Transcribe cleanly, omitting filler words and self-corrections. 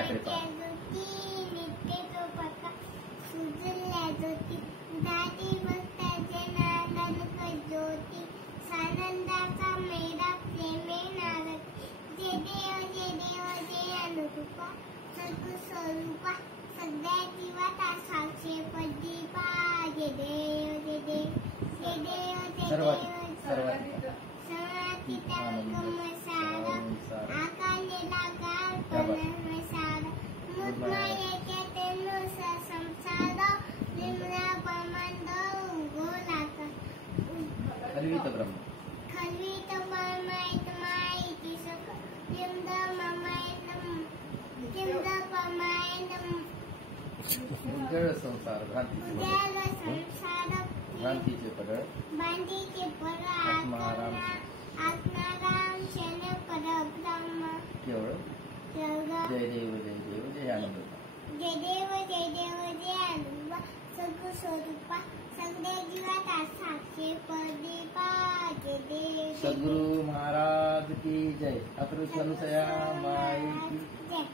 माझ्याकडे पहा. सानंदाचा मेरा प्रेमे नारद जे देव जे अनुरूपा सद्गुस्वरूपा सध्या जीवात साक्षी प्रदीपा जे देव जे देव जे देव जे देव सर्वातीतागमसार आकालेला गार मुद्मायेच्या तेनुसा संसार निम्रा ब्रह्मांड उगोलाका खलवित ब्रह्म खलवित ब्रह्मायत माहिती सक किंद पमायतम उद्गळ संसार भ्रांतीचे पदळ आत्माराम शरण परब्रह्म केवळ जय देव जय देव जय आनंद जय देव जय आनंद सद्गुस्वरूपा सगळ्या जीवात साक्षी प्रदीपा जय देव सद्गुरु महाराज की जय. अनुसया माई की जय.